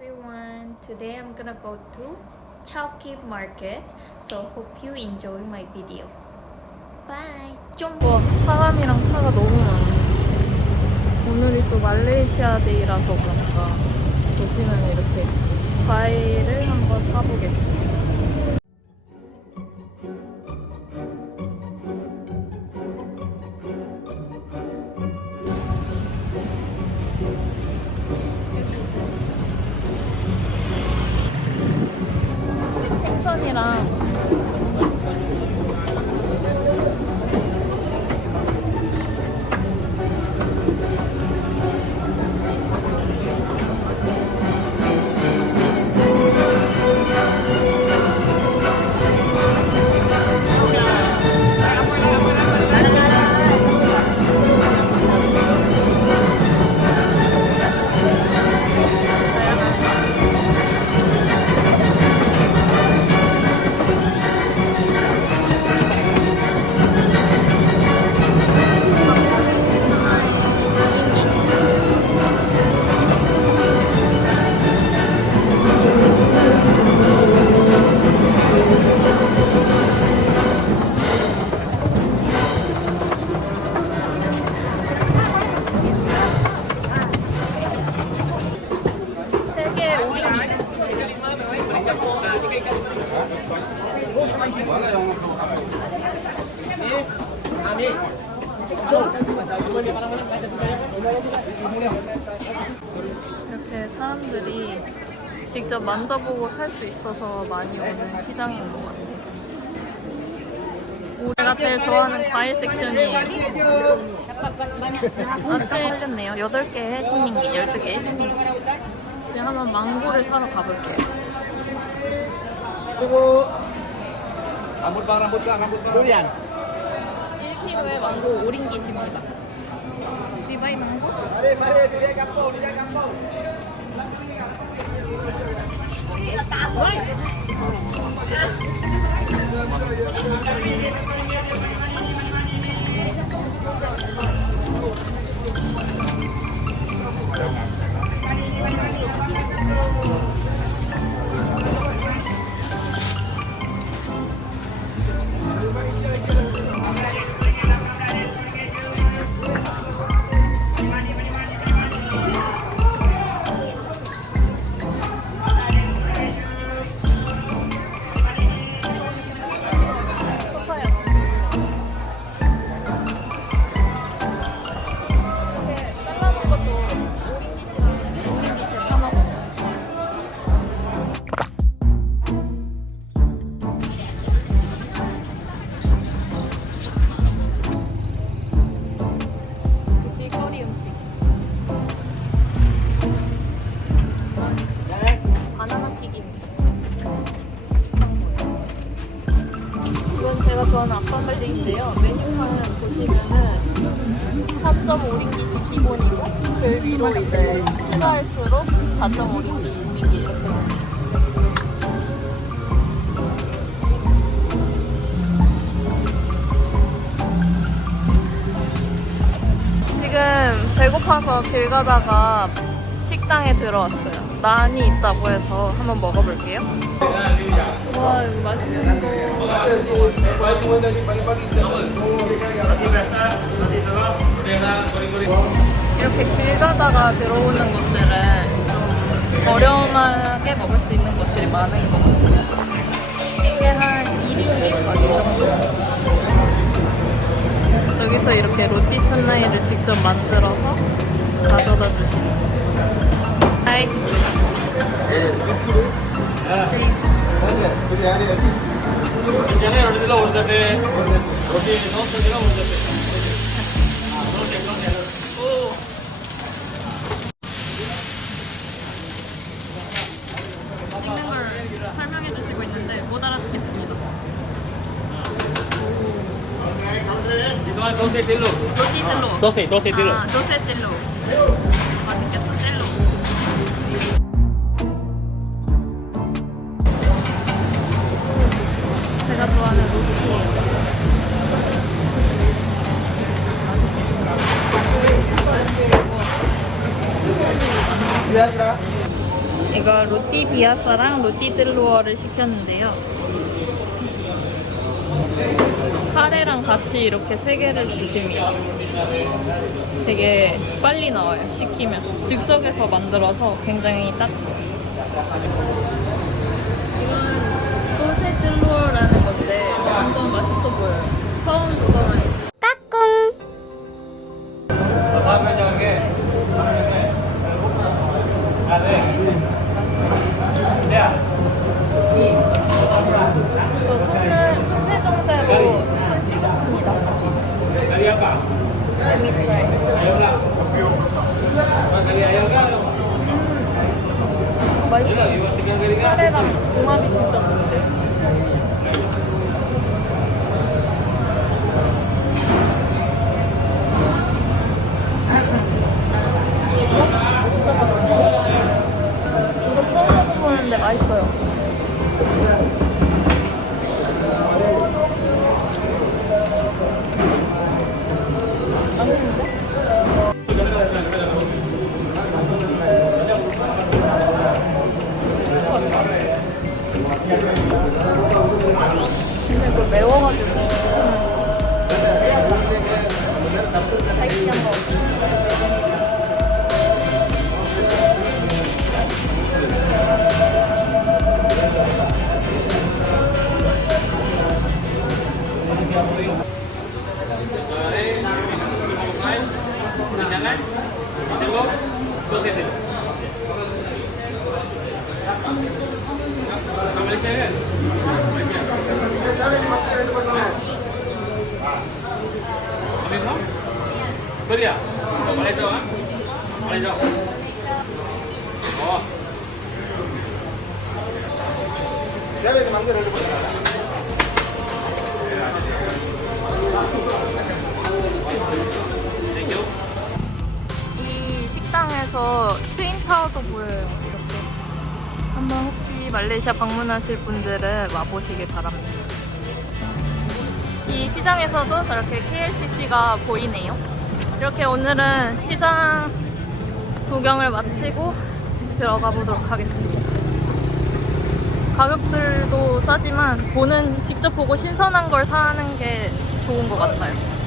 everyone. Today I'm gonna go to Chowkeep Market. So hope you enjoy my video. Bye. 와, 사람이랑 차가 너무 많아. 오늘이 또 말레이시아 데이라서 그런가 보시면 이렇게 과일을 한번 사보겠습니다. 생선이랑 이렇게 사람들이 직접 만져보고 살 수 있어서 많이 오는 시장인 것 같아요. 제가 제일 좋아하는 과일 섹션이에요. 아침에 흘렸네요. 8개에 10링기, 12개에 10링기. 지금 한번 망고를 사러 가볼게요. durian. 1kg에 망고 5링기십니다. 비바이 망고? Durian kampung, durian kampung. 제가 좋아하는 아빠말랭인데요. 메뉴판 보시면은 3.5링깃이 기본이고 그 위로 이제 추가할수록 4.5링깃 이렇게 됩니다. 지금 배고파서 길 가다가 식당에 들어왔어요. 난이 있다고 해서 한번 먹어볼게요. 와, 이거 맛있는 거. 이렇게 길 가다가 들어오는 곳들은 좀 저렴하게 먹을 수 있는 곳들이 많은 것 같아요. 이게 한 1인분 정도? 여기서 이렇게 로티 쳤나이를 직접 만들어서 가져다 주시고. 하이. 찍는 걸 설명해 주시고 있는데 못 알아듣겠습니다. Doce telur. 로티 텔로. 12 telur. 아, 도세 텔로. 맛있겠다, 텔로. 제가 좋아하는 로티. Lihatlah. 이거 로티 비아사랑 로티 뜰루어를 시켰는데요. 카레랑 같이 이렇게 3개를 주십니다. 되게 빨리 나와요, 시키면. 즉석에서 만들어서 굉장히 따뜻해요. 이건 소세 뜰루어라는 건데 완전 맛있어 보여요. 처음 도전해요. 저 손세정제로 손 씻었습니다. 맛있어요. 카레랑 궁합이 진짜 좋은데. 진짜 맛있어요. 이거 처음 먹어보는데 맛있어요. 근데 그걸 매워가지고 살짝 한번 Boleh ya? Boleh tu ah? Boleh tu. Oh. Jadi mangga ada boleh. Thank you. 이 식당에서 트윈타워도 보여요. 이렇게 한번 혹시 말레이시아 방문하실 분들은 와보시길 바랍니다. 이 시장에서도 저렇게 KLCC가 보이네요. 이렇게 오늘은 시장 구경을 마치고 들어가 보도록 하겠습니다. 가격들도 싸지만 직접 보고 신선한 걸 사는 게 좋은 것 같아요.